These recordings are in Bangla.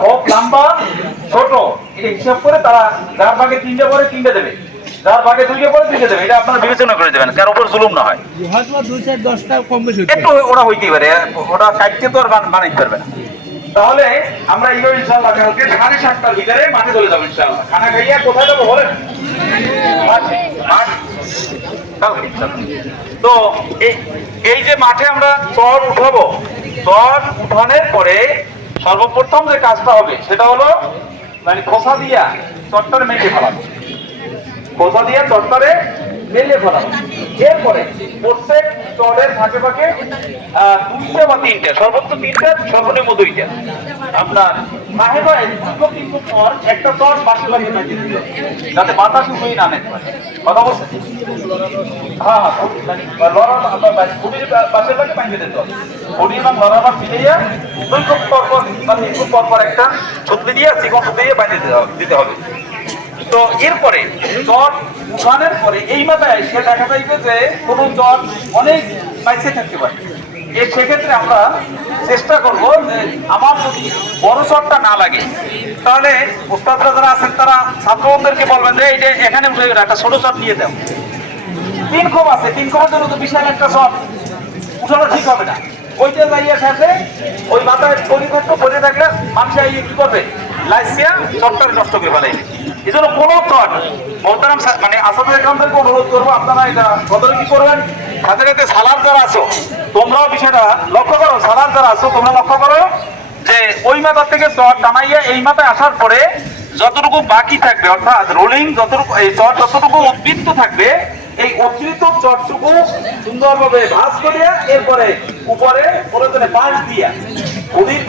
খুব লম্বা ছোট এটা হিসাব করে তারা যার ভাগে 3টে পরে 3টে দেবে, যার ভাগে 2টে পরে 2টে দেবে। এটা আপনারা বিবেচনা করে দেবেন, কার উপর জুলুম না হয়। হয়তো 2-4-10টা কম বেশি একটু ওরা হইতেই পারে, ওটা কাটতে তো আর বানাইতে পারবে না। তাহলে আমরা এইভাবে ইনশাআল্লাহ কালকে 7:30টার ভিতরে মাঠে চলে যাবো ইনশাআল্লাহ। খানা খাইয়া কোথায় যাবো বলেন? মাঠে। কালকে তো এই যে মাঠে আমরা চর উঠাবো, চর উঠানোর পরে সর্বপ্রথম যে কাজটা হবে সেটা হলো মানে খোসা দিয়া চট্টরে মেখে ফেলাবো, খোসা দিয়া চট্টরে মেলে ফেলাবো। এরপরে প্রত্যেক চরের ফাঁকে ফাঁকে 2টে বা 3টে, সর্বোচ্চ 3টে, সর্বনিম্ন 2টে আপনার মাহেবায় কিন্তু পর একটা চর বাসে লাগিয়ে দিতে হবে, যাতে বাতাস উঠেই না নিতে পারে। কথা বলছেন? হ্যাঁ হ্যাঁ, লড়া আপনার খুঁটির বাসের লাগে পানি দিতে হবে। খুঁটি এবং লড়াটা মিলিয়ে 2 ফুট পর পর বা 3 ফুট পর পর একটা ছুতলি দিয়ে চিকন ছুতলি দিয়ে পানি দিতে হবে। তো এরপরে চট উঠানোর পরে এই মাথায় সে দেখা যাইবে যে কোনো চট অনেক বাইসে থাকতে পারে। সেক্ষেত্রে আমরা চেষ্টা করব যে আমার যদি বড় চটটা না লাগে তাহলে ওস্তাদরা যারা আছেন তারা ছাত্রদেরকে বলবেন যে এই যে এখানে উঠে একটা ছোট চট নিয়ে দাও। 3 খোপ আছে, 3 খোপের জন্য তো বিশাল একটা চট উঠানো ঠিক হবে না। ওইটা যাইয়া শেষে ওই মাথায় পরে থাকলে মানুষ কি করবে, লাইসিয়া চটটারে নষ্ট করে ফেলে। এই জন্য কোনো চট মোহতারাম মানে আসাদের একরামদেরকে অনুরোধ করবো আপনারা এটা তদারকি করবেন। সাথে সাথে সালার যারা আছো তোমরাও বিষয়টা লক্ষ্য করো, সালার যারা আছো তোমরা লক্ষ্য করো যে ওই মাথা থেকে চট টানাইয়া এই মাথায় আসার পরে যতটুকু বাকি থাকবে, অর্থাৎ রোলিং যতটুকু এই চট যতটুকু উদ্বৃত্ত থাকবে, এই অতিরিক্ত চটটুকু সুন্দরভাবে ভাঁজ করিয়া এরপরে উপরে প্রয়োজনে বাঁশ দিয়া, খুদির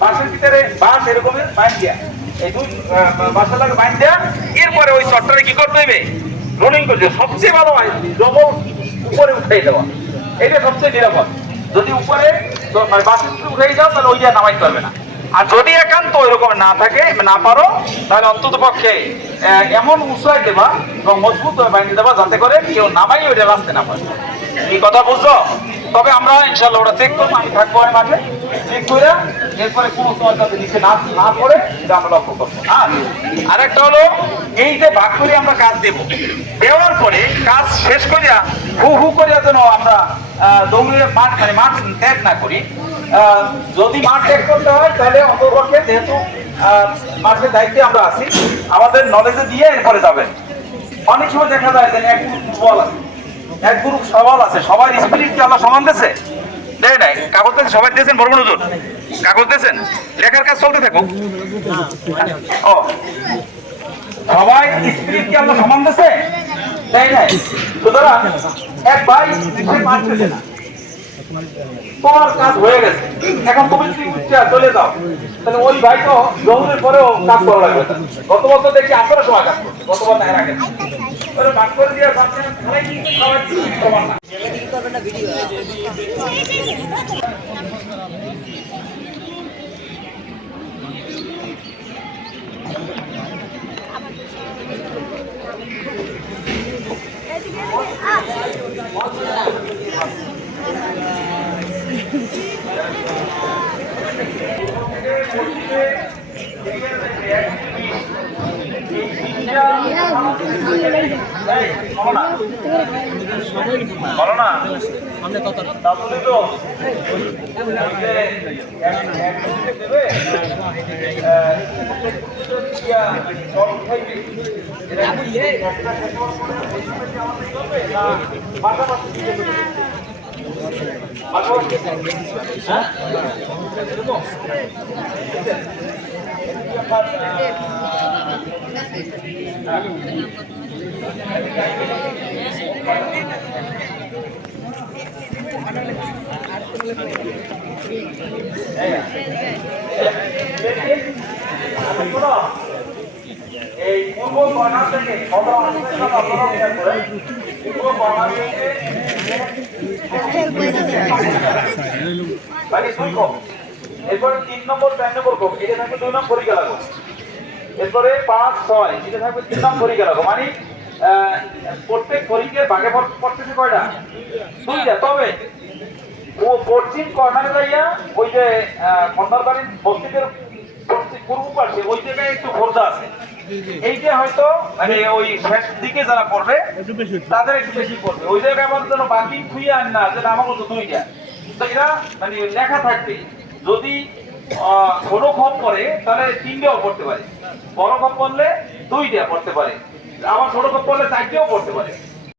বাঁশের ভিতরে বাঁশ এরকমের বাইন দিয়া, এই 2 বাঁশের লাগে বাইন দেয়া, এরপরে ওই চটটারে কি করতে হবে, রোলিং করতে। সবচেয়ে ভালো হয় ডবল উপরে উঠাই দেওয়া, এটা সবচেয়ে নিরাপদ। যদি উপরে মানে বাঁশের উঠাই যাও তাহলে ওই দিয়ে নামাইতে পারবে না। আর যদি একান্ত ওইরকম না থাকে, না পারো, তাহলে অন্তত পক্ষে এমন উঁচাই দেবা এবং মজবুত হয়ে বানিয়ে দেবা যাতে করে কেউ নামাই ওইটা রাস্তায় না পারে। এই কথা বুঝছো? তবে আমরা ইনশাল্লাহ ওটা চেক করবো, আমি থাকবো মাঠে চেক করে এরপরে কোনো তোমার কাছে নিচে না পড়ে এটা আমরা লক্ষ্য করবো। আর একটা হলো এই যে ভাগ করে আমরা কাজ দেওয়ার পরে কাজ শেষ করিয়া হু করিয়া যেন আমরা দৌড়িয়ে মাঠ ত্যাগ না করি। যদি মাঠ ত্যাগ করতে হয় তাহলে অন্তর্পক্ষে যেহেতু মাঠের দায়িত্বে আমরা আছি, আমাদের নলেজে দিয়ে এরপরে যাবেন। অনেক সময় দেখা যায় যে এক গ্রুপ সওয়াল আছে, সবার স্পিরিট কি আল্লাহ সমান দিয়েছে? দেয় নাই। কাগজ দিয়েছেন, সবাই দিয়েছেন, বড় হুজুর কাগজ দিয়েছেন, লেখার কাজ চলতে থাকুক। ও সবাই স্পিরিট কি আল্লাহ সমান দিয়েছে? দেয় নাই। সুতরাং এক ভাই মারতেছে না, তোমার কাজ হয়ে গেছে, এখন তুমি চলে যাও, তাহলে ওই ভাই তো জহুরের পরেও কাজ করা লাগবে। গত বছর দেখি আপনারা সময় কাজ করছে, গত বছর দেখা গেছে ভাগ করে দিয়ে বলো না এই পূর্ব কর্নার থেকে এরপরে 3 নম্বর 4 নম্বর কোপ, এটা থাকবে 2 নম্বর পরীক্ষা লাগবে। এরপরে 5 6 এটা থাকবে 3 নম্বর পরীক্ষা লাগবে। মানে প্রত্যেক পরীক্ষার ভাগে পড়তেছে কয়টা? 2টা। তবে ও পশ্চিম কর্নারে যাইয়া ওই যে কর্নার বাড়ির মসজিদের পূর্ব পাশে ওই জায়গায় একটু খোর্দা আছে, জি জি এইটা হয়তো মানে ওই শেষ দিকে যারা পড়বে একটু বেশি তাদের একটু বেশি পড়বে। ওই জায়গায় আমার যেন বাকি খুঁয়ে আন না, যেটা আমার মতো দুইটা, তো এরা মানে লেখা থাকবে। যদি ছোট খপ পড়ে তাহলে 3টাও পড়তে পারে, বড় খপ পড়লে 2টা পড়তে পারে, আবার ছোট খপ পড়লে 4টাও পড়তে পারে।